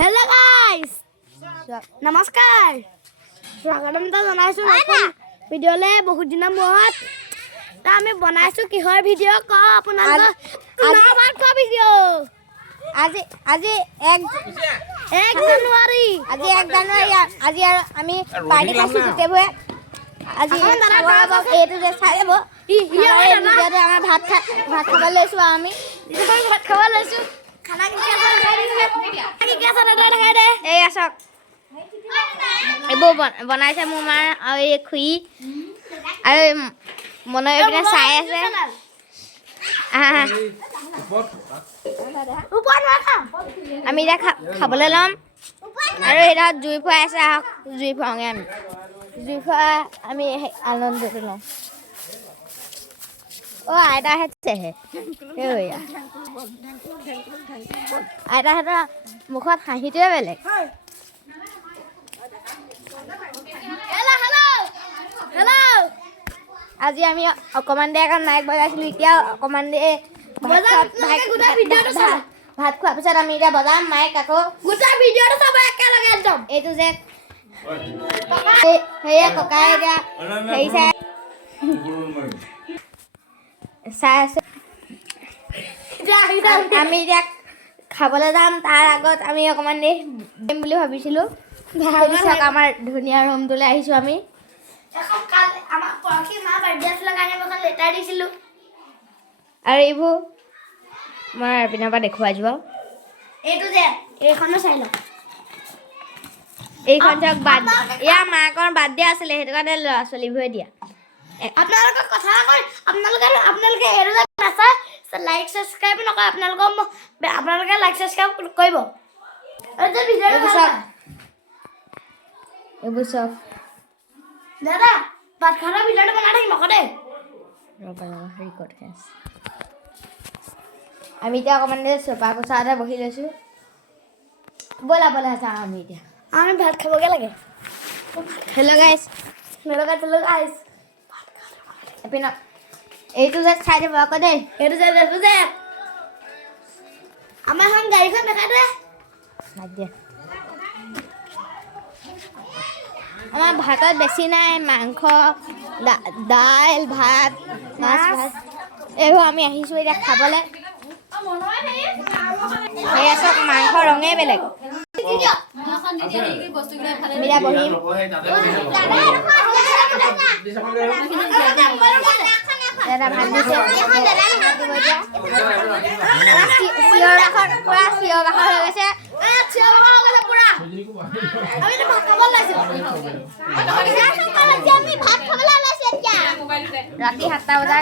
Hello guys. Namaskar. Swagatam ta janaisu video le bahut dina mohat. Ta ame banaisu kihor video ko apunalok tunabar ko video. Aji 1 January. Aji 1 January. Aji ami party kaisu jitebwe. Aji swagam etu je saebo. Iya video te amar bhat khaba laisu ami. Bhat khaba laisu. খানা কি কেসা দেখাই দে এই আসক এবো বনাইছে মোৰ মাৰ আৰু এই খুই আৰু মনে বিনা চাই আছে আমি এটা খাবলৈ লম আৰু এটা জুই ফুৱাই আছে জুই ফুৱাওঁগে আমি জুই ফুৱাই আমি আনন্দটো লম ও আইতা হেছেহে এয়া আইতা হেতা মুখত হাঁহিটোৱে বেলেগ হেল্ল আজি আমি অকমান দেৰি কাৰণ নাইক বজাইছিলো এতিয়া অকমান দেৰি ভাত খোৱাৰ পিছত আমি এতিয়া বজাম মাইক আকৌ গোটা ভিডিঅ'টো চাব একেলগে একদম এইটো যে সেয়া ককাই এতিয়া হেৰি চাই আছে আমি এতিয়া খাবলৈ যাম তাৰ আগত আমি অকমান দিম বুলি ভাবিছিলো আমাৰ ধুনীয়া ৰুমটোলৈ আহিছো আমি আৰু এইবোৰ মই পিনৰ পৰা দেখুৱাই যোৱা এইটো যে এইখনো চাই লওক এইখন চাওক ইয়াৰ মাকৰ বাৰ্থডে আছিলে সেইটো কাৰণে ল'ৰা ছোৱালীবোৰে দিয়া আপোনালোকক কথা কয় আপোনালোকে এৰো নাচায় লাইক সাবস্ক্ৰাইব নকৰে আপোনালোকে লাইক সাবস্ক্ৰাইব কৰিব এই ভিডিঅ'টো এইবোৰ চব দাদা ভাত খানা ভিডিঅ'টো বনাই থাকিম আকৌ দেই ৰবা ৰেকৰ্ড হৈ আছে আমি এতিয়া অকণমান চোফা কোচাতে বহি লৈছোঁ ব'লা যাওঁ আমি এতিয়া আমি ভাত খাবগৈ লাগে হেল্ল' গাইছ এপিনে এইটো যে চাই দিব আকৌ দেই এইটো যে আমাৰ এখন গাড়ীখন দেখাই দে আমাৰ ভাতত বেছি নাই মাংস দাইল ভাত মাছ এইবোৰ আমি আহিছোঁ এতিয়া খাবলৈ সেয়া চব মাংস ৰঙে বেলেগ এতিয়া বহিম দাদা ভাত দিছে চিঞৰ বাখৰ হৈ গৈছে ৰাতি 7টা বজাৰ